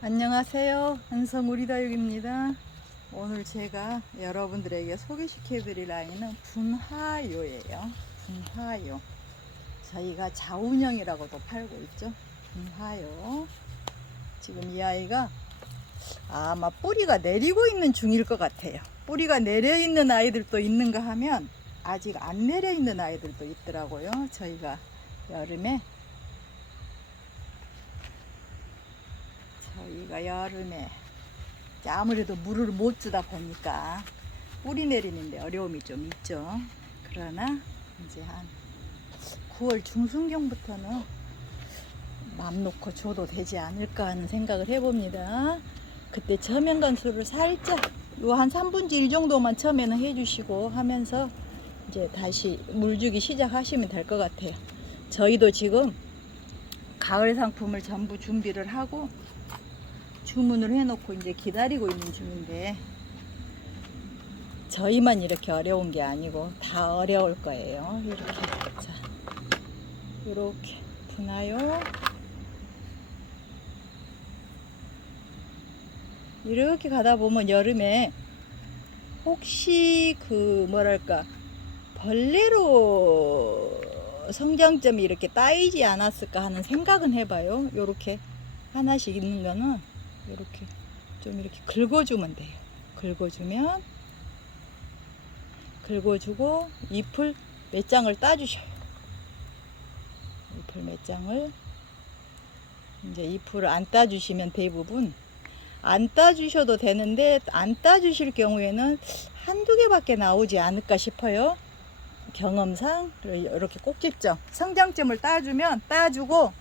안녕하세요. 한성우리다육입니다. 오늘 제가 여러분들에게 소개시켜 드릴 아이는 분화요예요. 분화요. 저희가 자운형이라고도 팔고 있죠. 분화요. 지금 이 아이가 아마 뿌리가 내리고 있는 중일 것 같아요. 뿌리가 내려 있는 아이들도 있는가 하면 아직 안 내려 있는 아이들도 있더라고요. 저희가 여름에 아무래도 물을 못 주다 보니까 뿌리 내리는데 어려움이 좀 있죠. 그러나 이제 한 9월 중순경부터는 맘 놓고 줘도 되지 않을까 하는 생각을 해봅니다. 그때 저면간수를 살짝 요 한 3분의 1 정도만 처음에는 해주시고 하면서 이제 다시 물 주기 시작하시면 될 것 같아요. 저희도 지금 가을 상품을 전부 준비를 하고 주문을 해놓고 이제 기다리고 있는 중인데, 저희만 이렇게 어려운 게 아니고 다 어려울 거예요. 이렇게 자, 이렇게 분화요. 이렇게 가다 보면 여름에 혹시 뭐랄까 벌레로 성장점이 이렇게 따이지 않았을까 하는 생각은 해봐요. 요렇게 하나씩 있는 거는 이렇게 좀 이렇게 긁어주면 돼요. 긁어주고 잎을 몇 장을 따주셔요. 잎을 몇 장을 이제 잎을 안 따주시면 대부분 안 따주셔도 되는데, 안 따주실 경우에는 한두 개밖에 나오지 않을까 싶어요. 경험상 이렇게 꼭집점 성장점을 따주고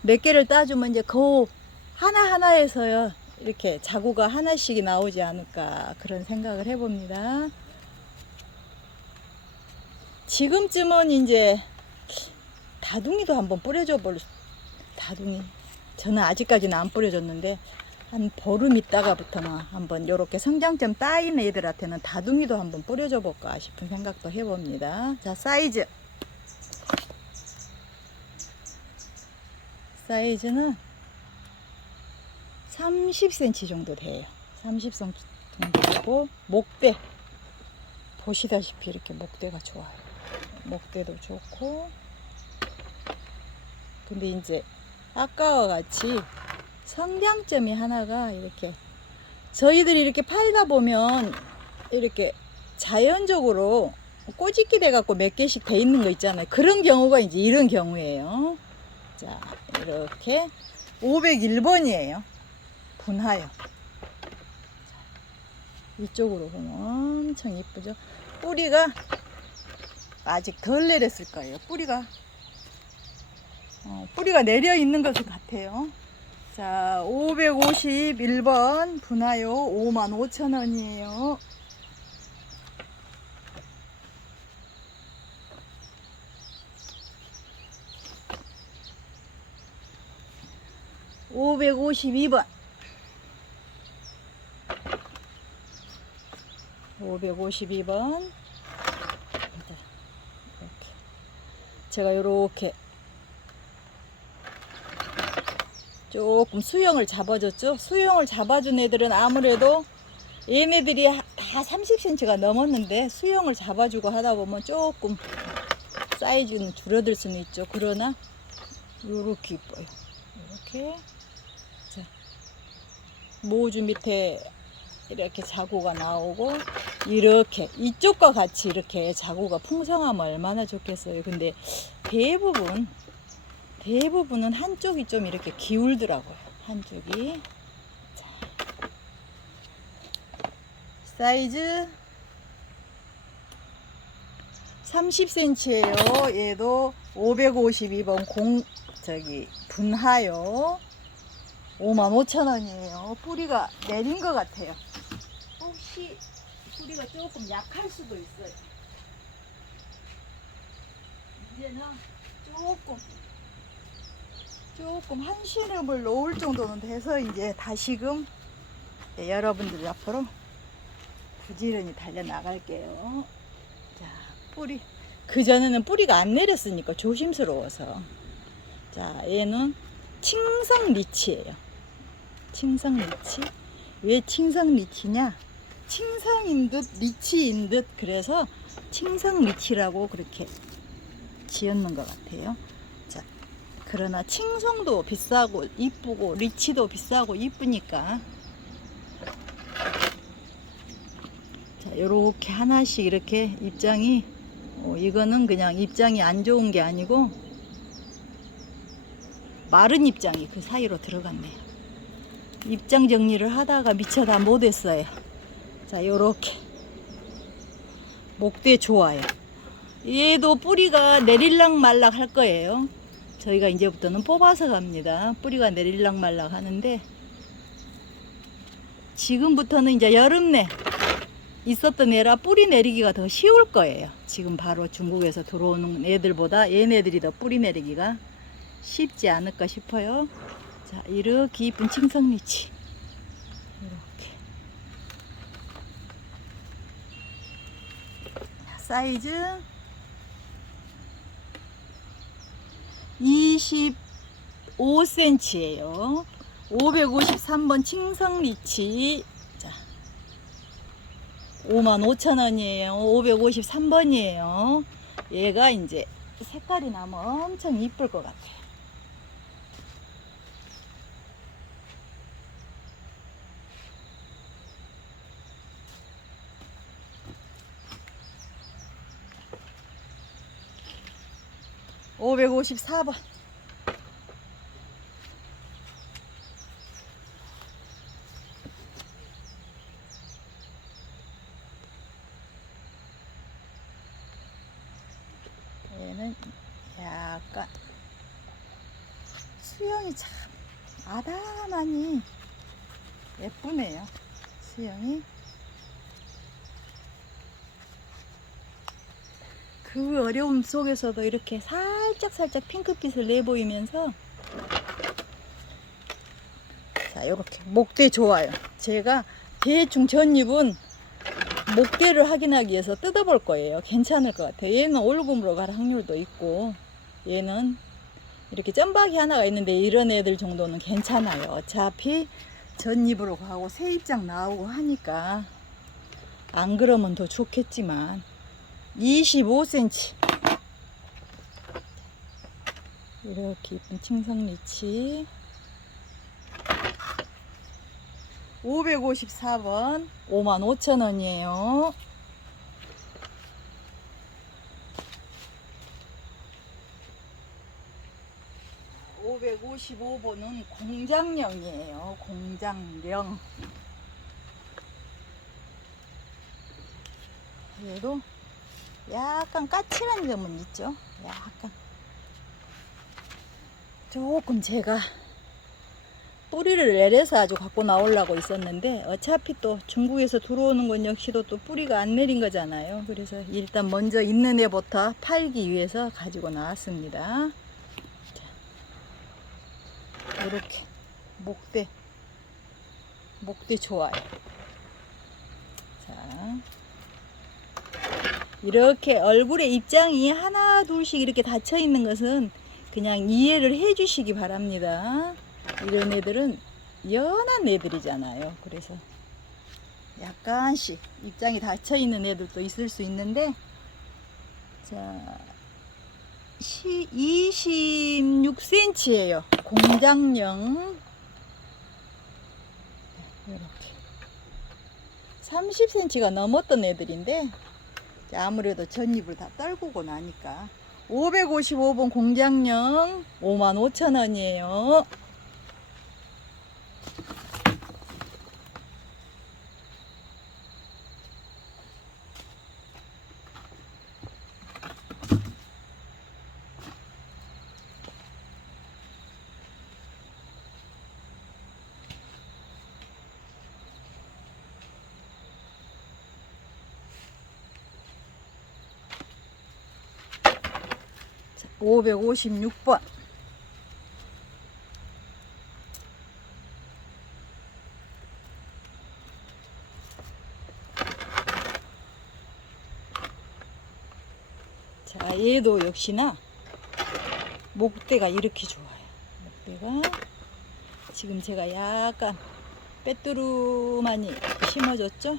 몇 개를 따주면 이제 그 하나하나에서요 이렇게 자구가 하나씩이 나오지 않을까 그런 생각을 해봅니다. 지금쯤은 이제 다둥이도 한번 뿌려줘 다둥이 저는 아직까지는 안 뿌려줬는데 한 보름 있다가부터는 한번 요렇게 성장점 따인 애들한테는 다둥이도 한번 뿌려줘 볼까 싶은 생각도 해봅니다. 자, 사이즈는 30cm 정도 돼요. 30cm 정도 되고, 목대 보시다시피 이렇게 목대가 좋아요. 목대도 좋고. 근데 이제 아까와 같이 성장점이 하나가 이렇게 저희들이 이렇게 팔다 보면 이렇게 자연적으로 꼬집기 돼 갖고 몇 개씩 돼 있는 거 있잖아요. 그런 경우가 이제 이런 경우예요. 자, 이렇게 501번이에요. 분화요. 이쪽으로 보면 엄청 이쁘죠. 뿌리가 아직 덜 내렸을 거예요. 뿌리가 내려 있는 것을 같아요. 자, 551번 분화요 55,000원이에요. (552번) 552번. 이렇게 제가 이렇게 조금 수영을 잡아줬죠. 수영을 잡아준 애들은 아무래도 얘네들이 다 30cm가 넘었는데 수영을 잡아주고 하다 보면 조금 사이즈는 줄어들 수는 있죠. 그러나 요렇게 이뻐요. 이렇게 자, 모주 밑에 이렇게 자구가 나오고, 이렇게 이쪽과 같이 이렇게 자구가 풍성하면 얼마나 좋겠어요. 근데 대부분은 한쪽이 좀 이렇게 기울더라고요. 한쪽이. 자, 사이즈 30cm예요. 얘도 552번 분화요 55,000원이에요. 뿌리가 내린 것 같아요. 혹시 뿌리가 조금 약할 수도 있어요. 이제는 조금 한시름을 놓을 정도는 돼서 이제 다시금 여러분들 앞으로 부지런히 달려 나갈게요. 자, 뿌리 그전에는 뿌리가 안 내렸으니까 조심스러워서. 자, 얘는 칭성 리치예요. 칭성 리치. 왜 칭성 리치냐? 칭성인 듯 리치인 듯, 그래서 칭성 리치라고 그렇게 지었는 것 같아요. 자, 그러나 칭송도 비싸고 이쁘고 리치도 비싸고 이쁘니까, 자, 요렇게 하나씩 이렇게 입장이, 이거는 그냥 입장이 안 좋은 게 아니고 마른 입장이 그 사이로 들어갔네요. 입장 정리를 하다가 미처 다 못했어요. 자, 요렇게 목대 좋아요. 얘도 뿌리가 내릴락 말락 할 거예요. 저희가 이제부터는 뽑아서 갑니다. 뿌리가 내릴락 말락 하는데, 지금부터는 이제 여름내 있었던 애라 뿌리 내리기가 더 쉬울 거예요. 지금 바로 중국에서 들어오는 애들보다 얘네들이 더 뿌리 내리기가 쉽지 않을까 싶어요. 자, 이렇게 이쁜 칭성리치, 이렇게 사이즈 25cm예요. 553번 칭성리치. 자, 55,000원이에요. 553번이에요. 얘가 이제 색깔이 나면 엄청 이쁠 것 같아요. (554번) 얘는 약간 수영이 참 아담하니 예쁘네요. 수영이 그 어려움 속에서도 이렇게 살짝 핑크빛을 내보이면서, 자, 요렇게 목대 좋아요. 제가 대충 전잎은 목대를 확인하기 위해서 뜯어볼 거예요. 괜찮을 것 같아요. 얘는 올금으로 갈 확률도 있고, 얘는 이렇게 점박이 하나가 있는데 이런 애들 정도는 괜찮아요. 어차피 전잎으로 가고 새 입장 나오고 하니까 안 그러면 더 좋겠지만. 25cm 이렇게 이쁜 칭성리치 554번 55,000원이에요. (555번은) 공장령이에요. 공장령. 얘도 약간 까칠한 점은 있죠. 약간 조금 제가 뿌리를 내려서 아주 갖고 나오려고 있었는데, 어차피 또 중국에서 들어오는 건 역시도 또 뿌리가 안 내린 거잖아요. 그래서 일단 먼저 있는 애부터 팔기 위해서 가지고 나왔습니다. 자, 이렇게 목대 좋아요. 자, 이렇게 얼굴에 입장이 하나 둘씩 이렇게 닫혀 있는 것은 그냥 이해를 해 주시기 바랍니다. 이런 애들은 연한 애들이잖아요. 그래서 약간씩 입장이 닫혀 있는 애들도 있을 수 있는데, 자, 26cm예요. 공장령. 이렇게 30cm가 넘었던 애들인데, 아무래도 전잎을 다 떨구고 나니까. 555번 공장령 55,000원이에요. 자, 556번 자, 얘도 역시나 목대가 이렇게 좋아요. 목대가 지금 제가 약간 빼뚜루만이 심어줬죠.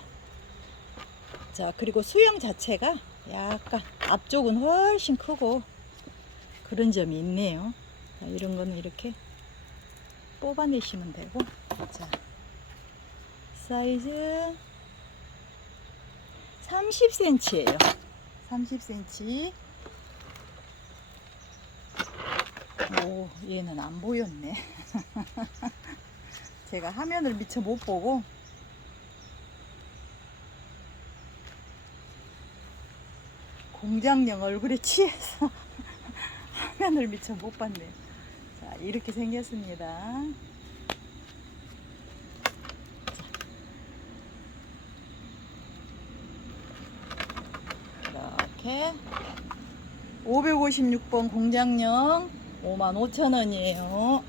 자, 그리고 수영 자체가 약간 앞쪽은 훨씬 크고 그런 점이 있네요. 자, 이런 거는 이렇게 뽑아내시면 되고. 자, 사이즈 30cm예요. 30cm. 오, 얘는 안 보였네. 제가 화면을 미처 못 보고. 공장령 얼굴에 취해서 화면을 미처 못 봤네요. 자, 이렇게 생겼습니다. 이렇게 556번 공장령 55,000원이에요.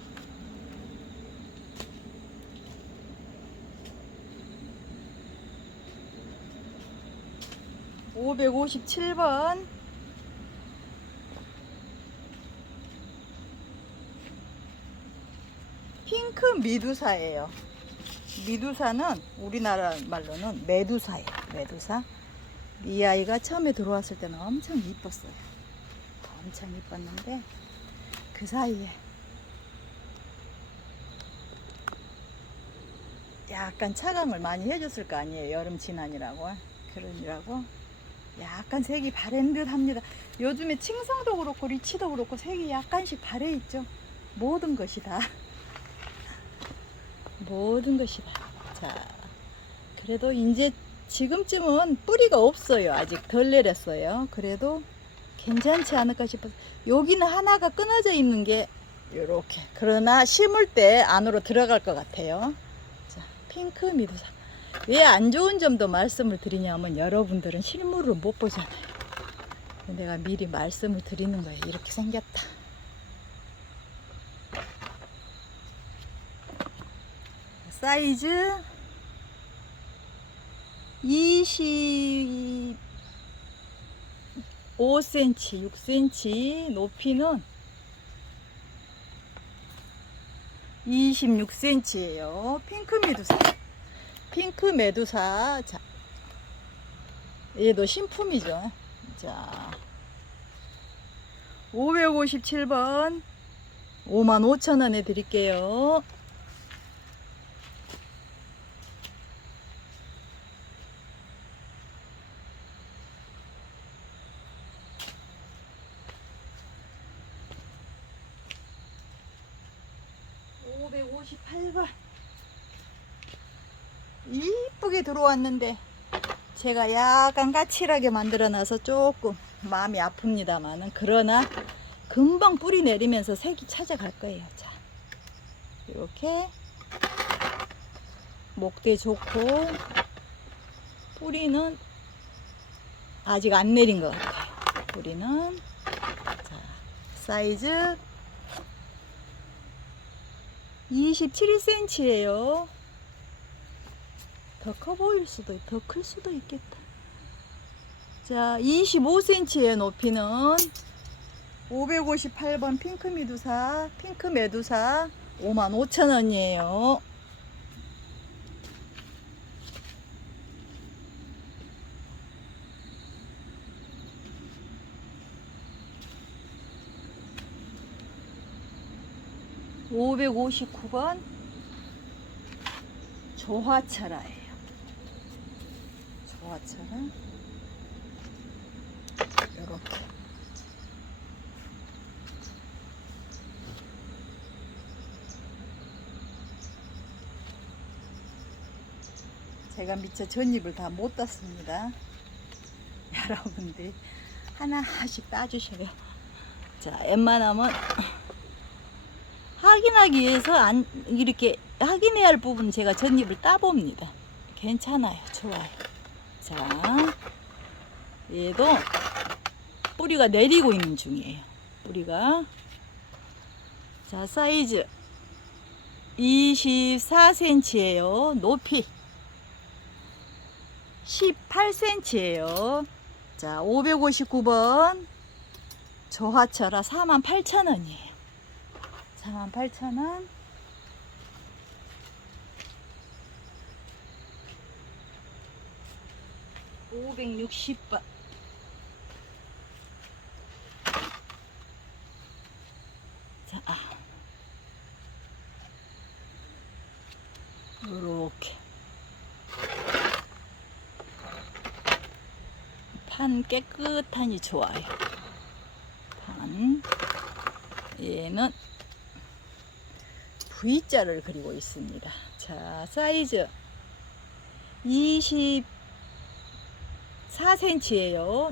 (557번) 핑크 미두사예요. 미두사는 우리나라 말로는 메두사예요. 메두사. 이 아이가 처음에 들어왔을 때는 엄청 이뻤어요. 엄청 이뻤는데 그 사이에 약간 차감을 많이 해줬을 거 아니에요. 여름 진안이라고. 그러니라고 약간 색이 바랜 듯 합니다. 요즘에 칭송도 그렇고 리치도 그렇고 색이 약간씩 바래 있죠. 모든 것이 다. 모든 것이 다. 자, 그래도 이제 지금쯤은 뿌리가 없어요. 아직 덜 내렸어요. 그래도 괜찮지 않을까 싶어서. 여기는 하나가 끊어져 있는 게 요렇게. 그러나 심을 때 안으로 들어갈 것 같아요. 자, 핑크 미두사. 왜 안 좋은 점도 말씀을 드리냐면 여러분들은 실물을 못 보잖아요. 내가 미리 말씀을 드리는 거예요. 이렇게 생겼다. 사이즈 25cm, 6cm, 높이는 26cm예요. 핑크 메두사. 핑크 메두사. 자, 얘도 신품이죠. 자, 557번 55,000원에 드릴게요. (558번) 이쁘게 들어왔는데 제가 약간 까칠하게 만들어 놔서 조금 마음이 아픕니다만은, 그러나 금방 뿌리 내리면서 색이 찾아갈 거예요. 자, 이렇게 목대 좋고 뿌리는 아직 안 내린 것 같아요. 뿌리는. 자, 사이즈 27cm예요. 더 커 보일 수도 있고 더 클 수도 있겠다. 자, 25cm의 높이는 558번 핑크 미두사, 핑크 메두사 55,000원이에요. (559번) 조화철화예요. 조화철화. 이렇게. 제가 미처 전잎을 다 못 땄습니다. 여러분들 하나씩 따주셔요. 자, 웬만하면 확인하기 위해서 이렇게 확인해야 할 부분 제가 전잎을 따봅니다. 괜찮아요. 좋아요. 자, 얘도 뿌리가 내리고 있는 중이에요. 뿌리가. 자, 사이즈 24cm예요. 높이 18cm예요. 자, 559번 조화철화 48,000원이에요. 48,000원. 560번. 자, 요렇게 판 깨끗하니 좋아요. 판 얘는 V자를 그리고 있습니다. 자, 사이즈 24cm예요.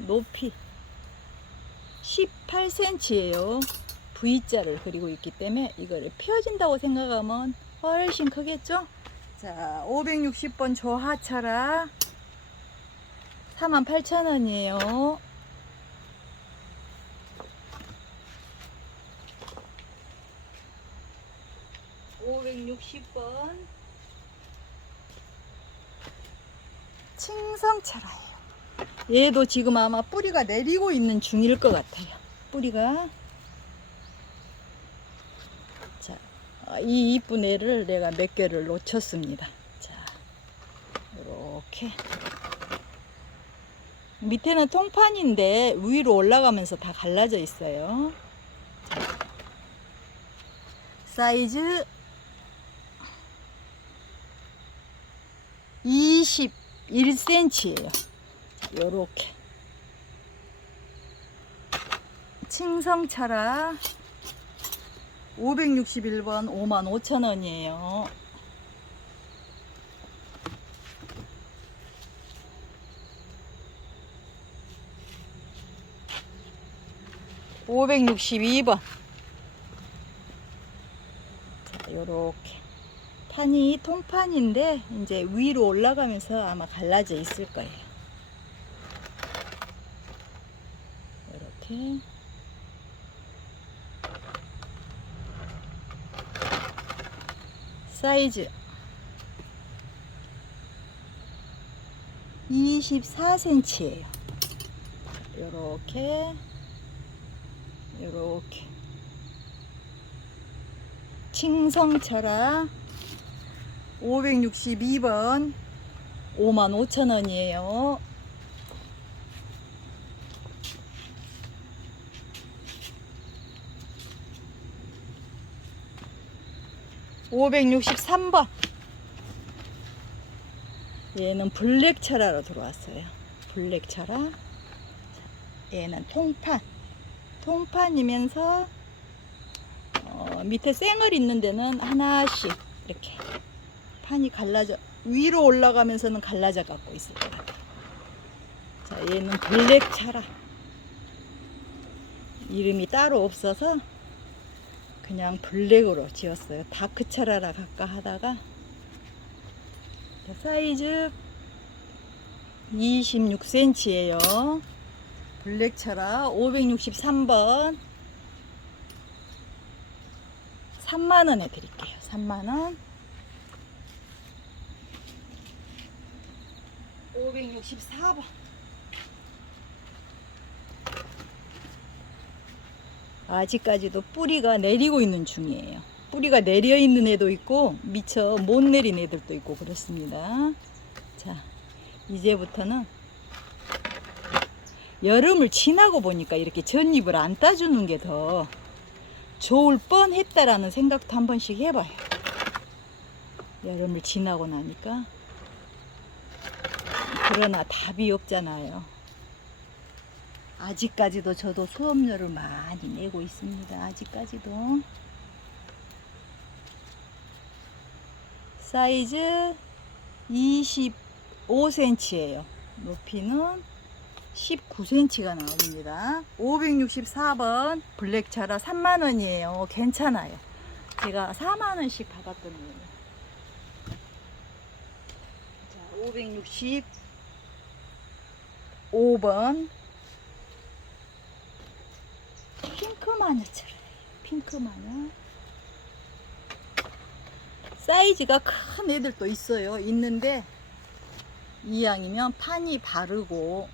높이 18cm예요. V자를 그리고 있기 때문에 이거를 펴진다고 생각하면 훨씬 크겠죠? 자, 560번 조하차라 48,000원이에요. 칭성차라예요. 얘도 지금 아마 뿌리가 내리고 있는 중일 것 같아요. 뿌리가. 자, 이 이쁜 애를 내가 몇 개를 놓쳤습니다. 자, 이렇게 밑에는 통판인데 위로 올라가면서 다 갈라져 있어요. 자, 사이즈 21cm예요. 요렇게 칭성차라 561번 55,000원이에요. (562번) 자, 요렇게 판이 통판인데 이제 위로 올라가면서 아마 갈라져 있을 거예요. 이렇게 사이즈 24cm예요. 요렇게 칭성차라 562번 55,000원이에요. (563번) 얘는 블랙차라로 들어왔어요. 블랙차라. 얘는 통판이면서 밑에 쌩을 있는 데는 하나씩 이렇게 판이 갈라져 위로 올라가면서는 갈라져 갖고 있을 것 같아요. 자, 얘는 블랙차라. 이름이 따로 없어서 그냥 블랙으로 지었어요. 다크차라라 갈까 하다가. 자, 사이즈 26cm예요. 블랙차라 563번 30,000원에 드릴게요. 30,000원. 564번 아직까지도 뿌리가 내리고 있는 중이에요. 뿌리가 내려 있는 애도 있고 미처 못 내린 애들도 있고 그렇습니다. 자, 이제부터는 여름을 지나고 보니까 이렇게 전잎을 안 따주는 게 더 좋을 뻔했다라는 생각도 한 번씩 해봐요. 여름을 지나고 나니까. 그러나 답이 없잖아요. 아직까지도 저도 수업료를 많이 내고 있습니다. 아직까지도. 사이즈 25cm예요. 높이는 19cm가 나옵니다. 564번 블랙차라 30,000원이에요. 괜찮아요. 제가 40,000원씩 받았거든요. 자, 565번 핑크마녀차라예요. 핑크마녀. 사이즈가 큰 애들도 있어요. 있는데 이왕이면 판이 바르고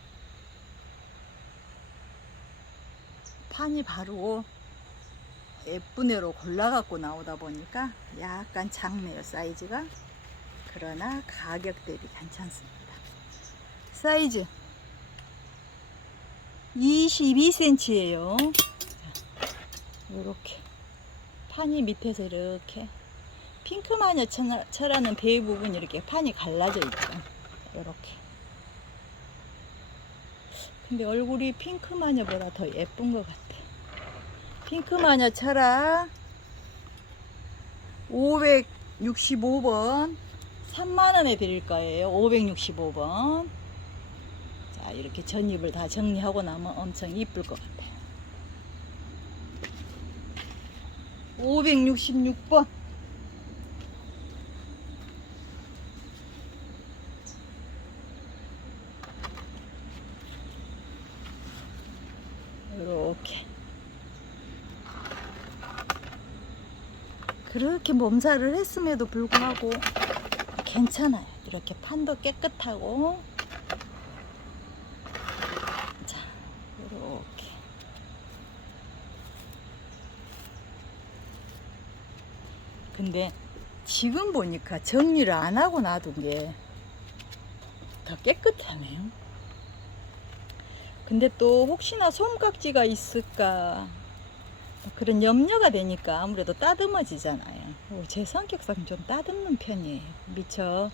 예쁜 애로 골라갖고 나오다 보니까 약간 작네요. 사이즈가. 그러나 가격 대비 괜찮습니다. 사이즈 22cm예요. 이렇게 판이 밑에서 이렇게 핑크마녀처라는 대부분 이렇게 판이 갈라져 있죠. 이렇게. 근데 얼굴이 핑크마녀보다 더 예쁜 것 같아. 핑크마녀철아 565번 3만원에 드릴 거예요. 565번. 자, 이렇게 전입을 다 정리하고 나면 엄청 이쁠 것 같아요. 566번. 이렇게. 그렇게 몸살을 했음에도 불구하고 괜찮아요. 이렇게 판도 깨끗하고. 자, 이렇게. 근데 지금 보니까 정리를 안 하고 놔둔 게 더 깨끗하네요. 근데 또 혹시나 솜깍지가 있을까 그런 염려가 되니까 아무래도 따듬어지잖아요. 제 성격상 좀 따듬는 편이에요. 미처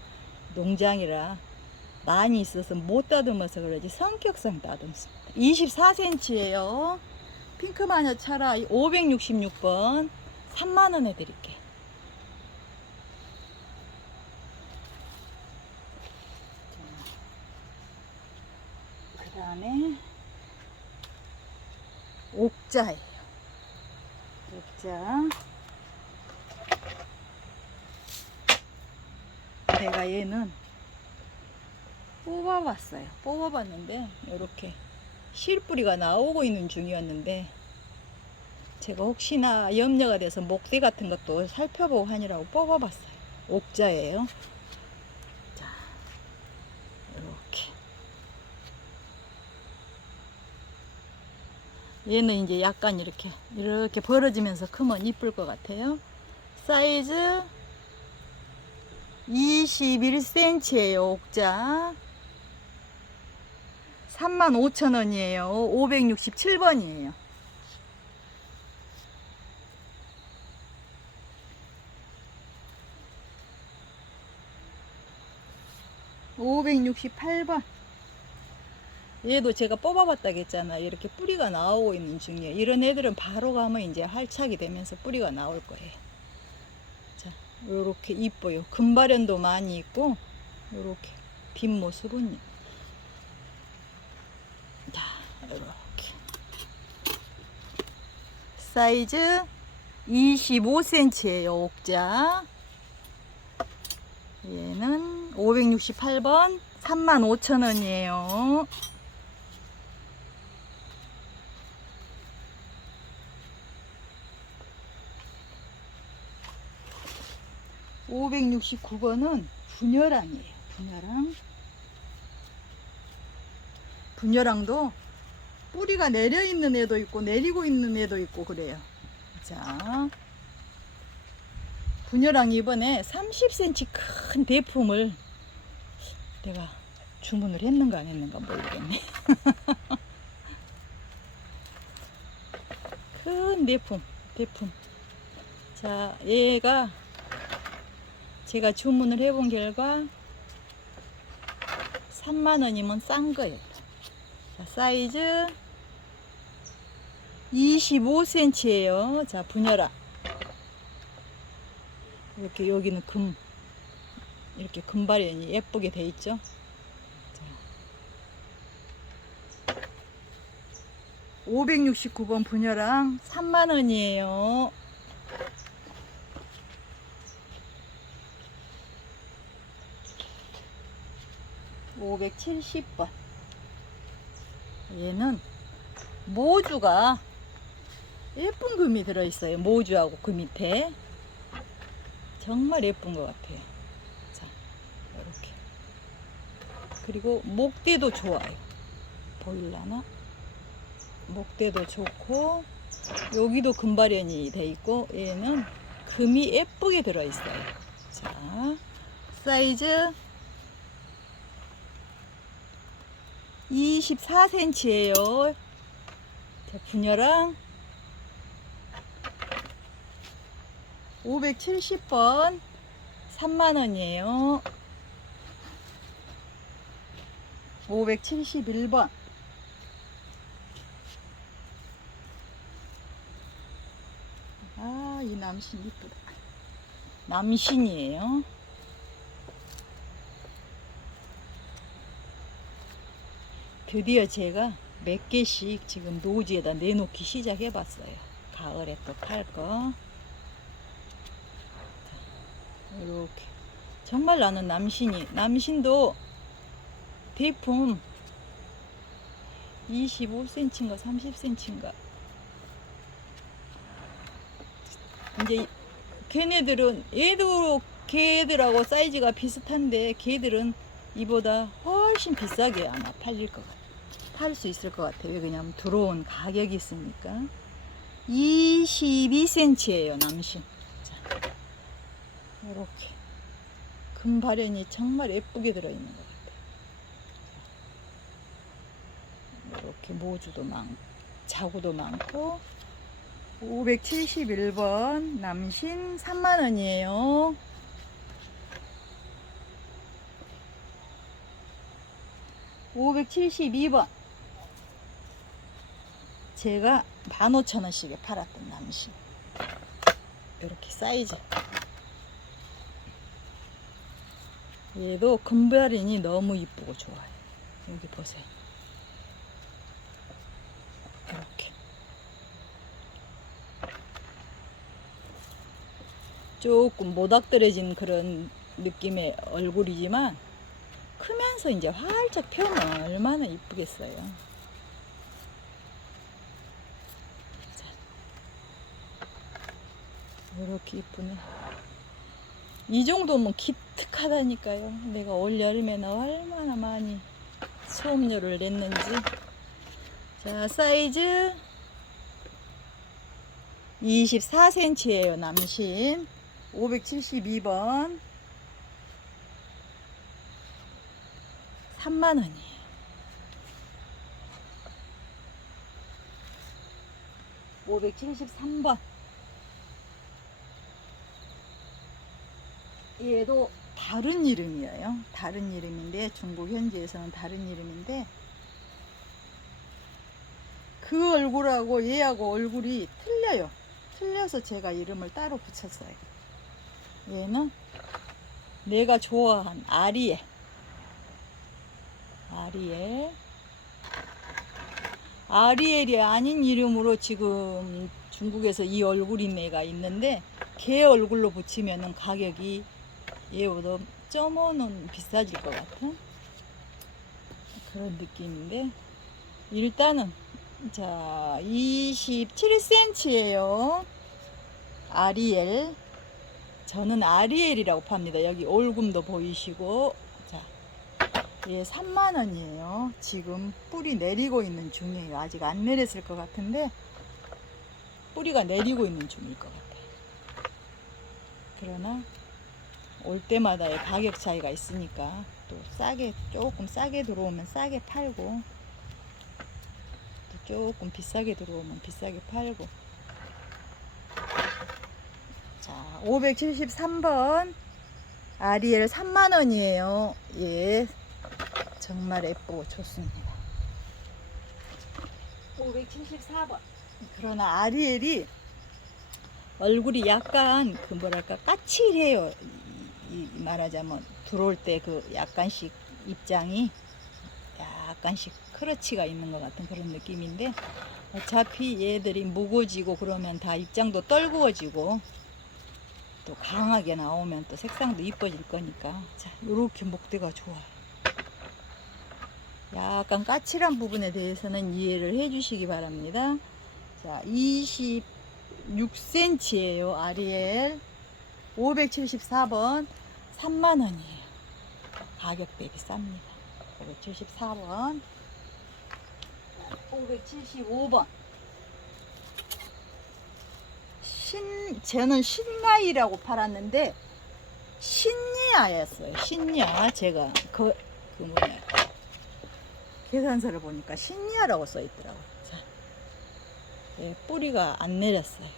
농장이라 많이 있어서 못 따듬어서 그러지 성격상 따듬습니다. 24cm예요. 핑크마녀 차라 566번 3만원에 드릴게요. 그 다음에 옥자예요. 옥자. 내가 얘는 뽑아봤어요. 뽑아봤는데 이렇게 실뿌리가 나오고 있는 중이었는데 제가 혹시나 염려가 돼서 목대 같은 것도 살펴보고 하느라고 뽑아봤어요. 옥자예요. 자, 이렇게. 얘는 이제 약간 이렇게 벌어지면서 크면 이쁠 것 같아요. 사이즈 21cm예요. 옥자 35,000원이에요. 567번이에요. (568번) 얘도 제가 뽑아봤다고 했잖아요. 이렇게 뿌리가 나오고 있는 중이에요. 이런 애들은 바로 가면 이제 활착이 되면서 뿌리가 나올 거예요. 자, 요렇게 이뻐요. 금발현도 많이 있고 요렇게 뒷모습은 자, 요렇게 사이즈 25cm예요. 옥자 얘는 568번 35,000원이에요. (569번은) 분열왕이에요. 분열왕. 분열왕도 뿌리가 내려 있는 애도 있고 내리고 있는 애도 있고 그래요. 자, 분열왕이 이번에 30cm 큰 대품을 내가 주문을 했는가 안 했는가 모르겠네. 큰 대품. 자, 얘가 제가 주문을 해본 결과 3만원이면 싼 거예요. 자, 사이즈 25cm예요. 자, 분열아. 이렇게 여기는 이렇게 금발이 예쁘게 돼 있죠. 자, 569번 분열랑 3만원이에요. (570번) 얘는 모주가 예쁜 금이 들어있어요. 모주하고 그 밑에 정말 예쁜 것 같아요. 자, 이렇게. 그리고 목대도 좋아요. 보일라나? 목대도 좋고 여기도 금발현이 돼 있고 얘는 금이 예쁘게 들어있어요. 자, 사이즈 24cm예요. 자, 분열랑 570번 3만원이에요. 571번 아, 이 남신 이쁘다. 남신이에요. 드디어 제가 몇 개씩 지금 노지에다 내놓기 시작해 봤어요. 가을에 또 팔 거. 이렇게 정말 나는 남신도 대품 25cm인가 30cm인가 이제 걔네들은 걔들하고 사이즈가 비슷한데 걔들은 이보다 훨씬 비싸게 아마 팔릴 것 같아요. 팔 수 있을 것 같아요. 왜 그러냐면 들어온 가격이 있으니까. 22cm예요 남신. 자, 이렇게 금발현이 정말 예쁘게 들어있는 것 같아요. 이렇게 모주도 많고 자구도 많고. 571번 남신 3만원이에요. 572번 제가 15,000원씩에 팔았던 남신. 이렇게 사이즈. 얘도 금발인이 너무 이쁘고 좋아요. 여기 보세요. 이렇게 조금 모닥떨어진 그런 느낌의 얼굴이지만 크면서 이제 활짝 펴면 얼마나 이쁘겠어요. 자, 이렇게 이쁘네. 이 정도면 기특하다니까요. 내가 올 여름에는 얼마나 많이 수업료를 냈는지. 자, 사이즈 24cm예요 남신. 572번 3만원이에요. 573번 얘도 다른 이름이에요. 다른 이름인데 중국 현지에서는 다른 이름인데 그 얼굴하고 얘하고 얼굴이 틀려요. 틀려서 제가 이름을 따로 붙였어요. 얘는 내가 좋아한 아리엘. 아리엘이 아닌 이름으로 지금 중국에서 이 얼굴인 애가 있는데 걔 얼굴로 붙이면은 가격이 얘보다 0.5는 비싸질 것 같은 그런 느낌인데 일단은 자 27cm예요. 아리엘. 저는 아리엘이라고 팝니다. 여기 올금도 보이시고. 자, 얘 3만원이에요. 지금 뿌리 내리고 있는 중이에요. 아직 안 내렸을 것 같은데 뿌리가 내리고 있는 중일 것 같아요. 그러나 올 때마다의 가격 차이가 있으니까 또 조금 싸게 들어오면 싸게 팔고 또 조금 비싸게 들어오면 비싸게 팔고. 자, 573번 아리엘 3만원이에요. 예, 정말 예쁘고 좋습니다. 574번. 그러나 아리엘이 얼굴이 약간 그 뭐랄까 까칠해요. 말하자면 들어올 때 그 약간씩 입장이 약간씩 크러치가 있는 것 같은 그런 느낌인데 어차피 얘들이 무거워지고 그러면 다 입장도 떨구어지고 또 강하게 나오면 또 색상도 이뻐질 거니까. 자, 요렇게 목대가 좋아요. 약간 까칠한 부분에 대해서는 이해를 해 주시기 바랍니다. 자, 26cm예요 아리엘. 574번 3만원이에요 가격 대비 쌉니다. 574번. 575번 저는 신가이라고 팔았는데 신니아였어요. 신니아. 제가 그 뭐냐 계산서를 보니까 신니아라고 써 있더라고요. 자, 예, 뿌리가 안 내렸어요.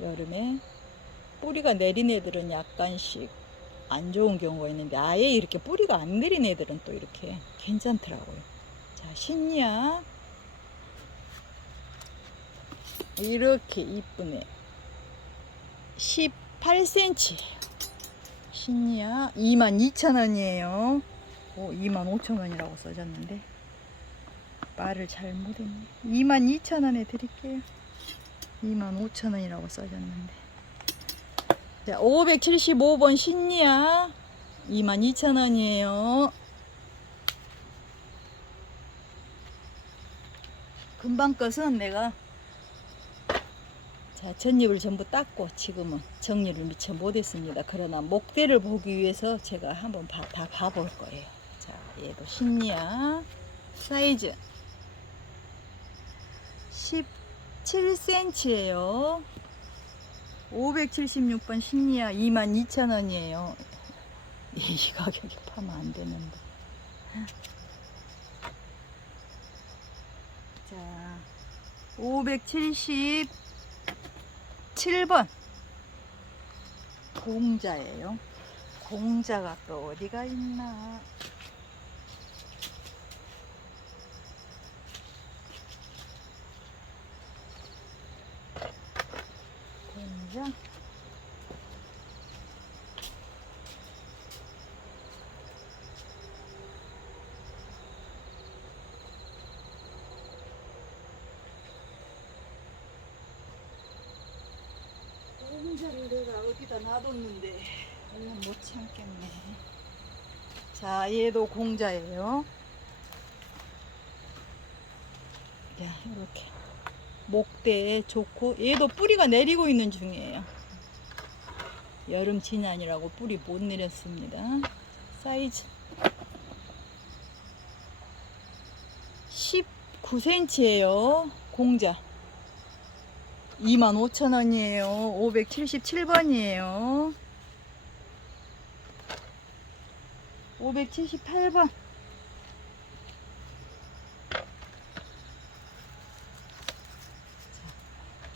여름에 뿌리가 내린 애들은 약간씩 안 좋은 경우가 있는데 아예 이렇게 뿌리가 안 내린 애들은 또 이렇게 괜찮더라고요. 자, 신야 이렇게 이쁘네. 18cm 신야 22,000원이에요. 25,000원이라고 써졌는데 말을 잘못했네. 22,000원에 드릴게요. 25,000원이라고 써졌는데. 자, 575번 신니아 22,000원이에요. 금방 것은 내가 자, 전잎을 전부 땄고 지금은 정리를 미처 못했습니다. 그러나 목대를 보기 위해서 제가 한번 다 봐볼 거예요. 자, 얘도 신니아 사이즈 17cm예요. 576번 신니아 22,000원이에요. 이 가격에 파면 안 되는데. 자, 577번 공자예요. 공자가 또 어디가 있나? 공자. 공자를 내가 어디다 놔뒀는데 못 참겠네. 자, 얘도 공자예요. 자, 이렇게 목대에 좋고 얘도 뿌리가 내리고 있는 중이에요. 여름 진안이라고 뿌리 못 내렸습니다. 사이즈 19cm예요. 공자 25,000원이에요. 577번이에요. 578번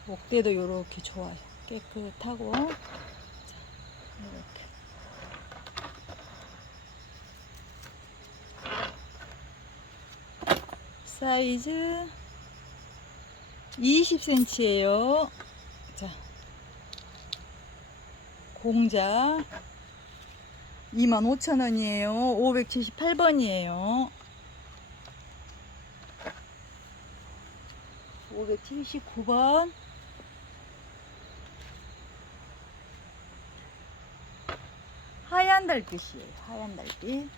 목대도 이렇게 좋아요. 깨끗하고 자, 이렇게 사이즈 20cm예요. 자, 공자 25,000원이에요. 578번이에요. 579번 하얀 달빛이에요. 하얀 달빛.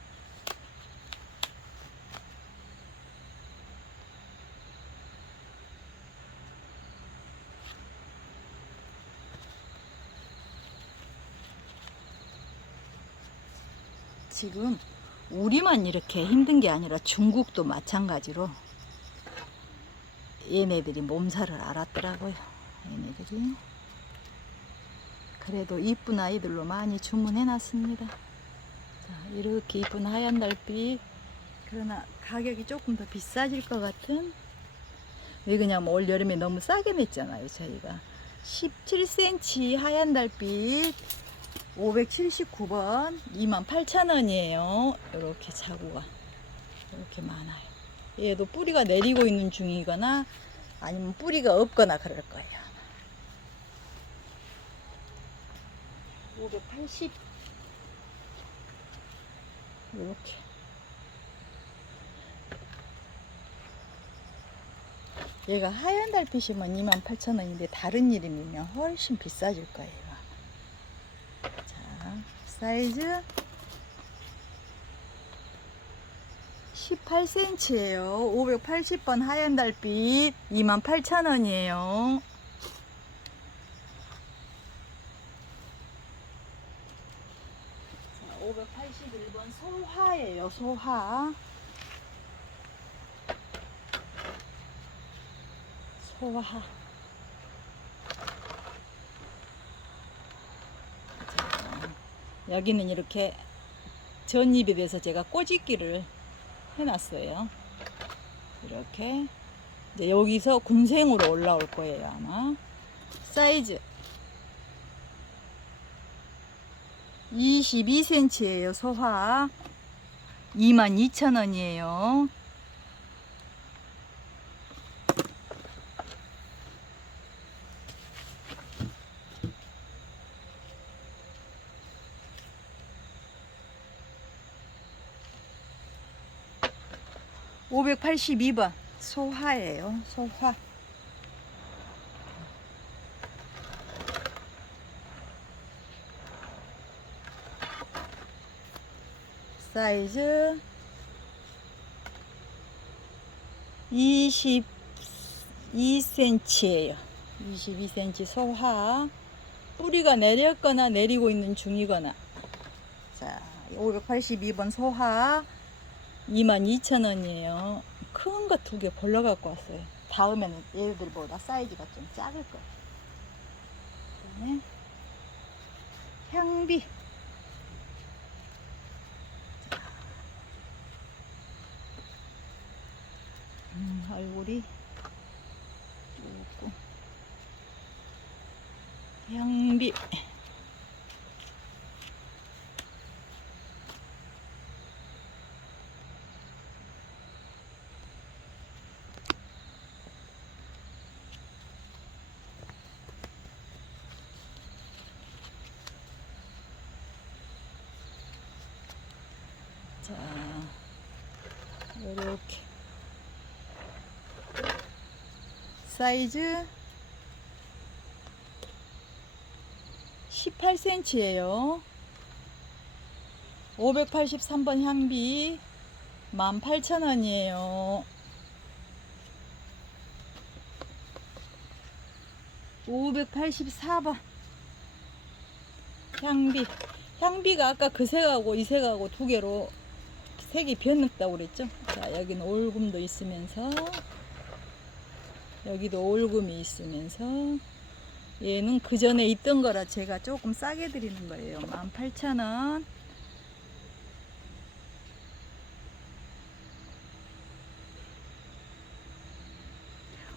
지금 우리만 이렇게 힘든 게 아니라 중국도 마찬가지로 얘네들이 몸살을 알았더라고요. 얘네들이. 그래도 이쁜 아이들로 많이 주문해 놨습니다. 자, 이렇게 이쁜 하얀 달빛. 그러나 가격이 조금 더 비싸질 것 같은. 왜 그냐면 올 여름에 너무 싸게 냈잖아요. 저희가 17cm 하얀 달빛 579번 28,000원이에요. 이렇게 자구가 이렇게 많아요. 얘도 뿌리가 내리고 있는 중이거나 아니면 뿌리가 없거나 그럴 거예요. 580 이렇게 얘가 하얀 달빛이면 28,000원인데 다른 이름이면 훨씬 비싸질 거예요. 자, 사이즈 18cm예요. 580번 하얀 달빛 28,000원이에요. 자, 581번 소화예요. 소화. 소화. 자, 여기는 이렇게 전잎이 돼서 제가 꼬집기를 해놨어요. 이렇게 이제 여기서 군생으로 올라올 거예요, 아마. 사이즈 22cm예요. 소화 22,000원이에요. (582번) 소화예요. 소화. 사이즈 22cm예요. 22cm 소화. 뿌리가 내렸거나 내리고 있는 중이거나. 자, 582번 소화 22,000원이에요. 큰 거 2개 골라 갖고 왔어요. 다음에는 얘들보다 사이즈가 좀 작을 거예요. 그다음에 향비. 얼굴이 조금 향비. 자, 이렇게 사이즈 18cm예요. 583번 향비 18,000원이에요. 584번 향비. 향비가 아까 그 색하고 이 색하고 2개로 색이 변했다고 그랬죠. 자, 여기는 올금도 있으면서 여기도 올금이 있으면서 얘는 그 전에 있던 거라 제가 조금 싸게 드리는 거예요. 18,000원.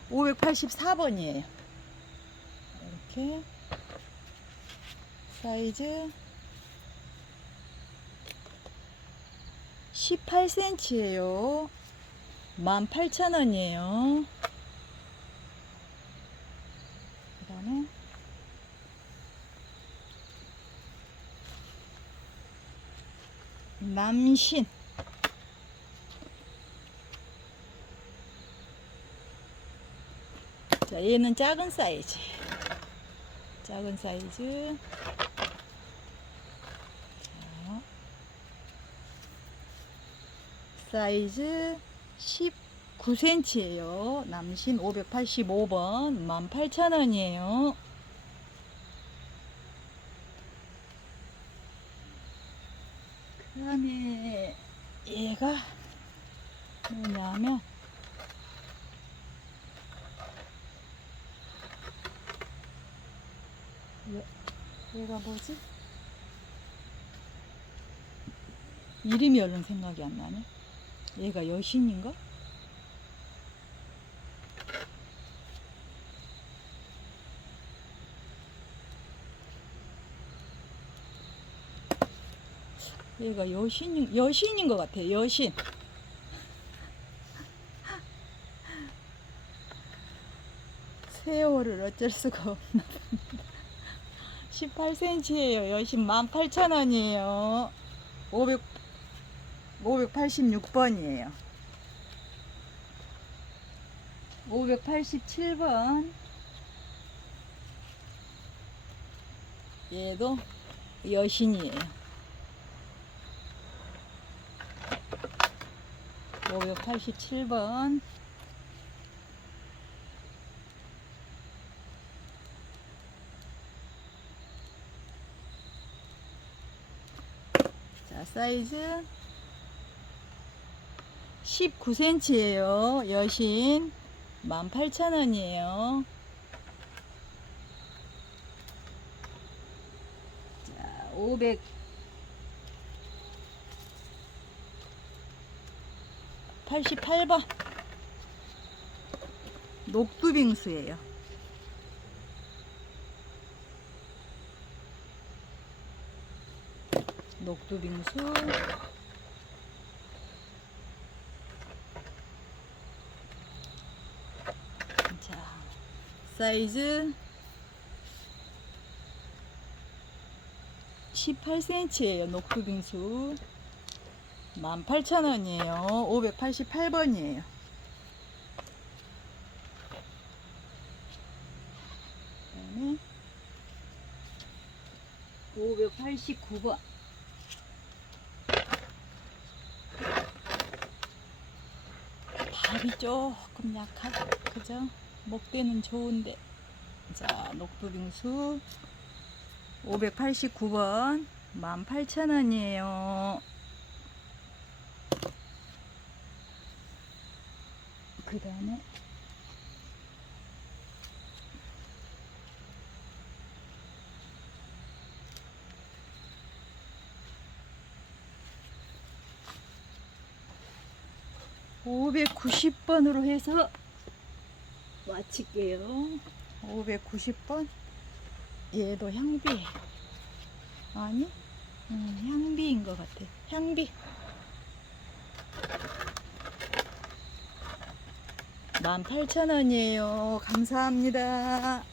(584번이에요) 이렇게 사이즈 18cm예요. 18,000원이에요. 그 다음에 남신. 자, 얘는 작은 사이즈. 작은 사이즈. 자, 사이즈 19cm예요. 남신 585번 18,000원이에요. 그 다음에 얘가 뭐냐면 얘가 뭐지? 이름이 얼른 생각이 안 나네. 얘가 여신인가? 얘가 여신인 것 같아. 여신. 세월을 어쩔 수가 없나 봅니다. 18cm예요. 여신 18,000원이에요. 586번이에요. 587번. 얘도 여신이에요. 587번. 자, 사이즈 19cm예요. 여신 18,000원이에요. 자, 588번. 녹두빙수예요. 녹두빙수. 자, 사이즈 18cm예요. 녹두빙수 18,000원이에요. 588번이에요. 그다음에 589번. 밥이 조금 약하죠. 그죠? 먹기는 좋은데. 자, 녹두빙수 589번 18,000원이에요. 그 다음에 (590번으로) 해서 마칠게요. 590번. 얘도 향비 아니? 향비인 것 같아. 향비 18,000원이에요. 감사합니다.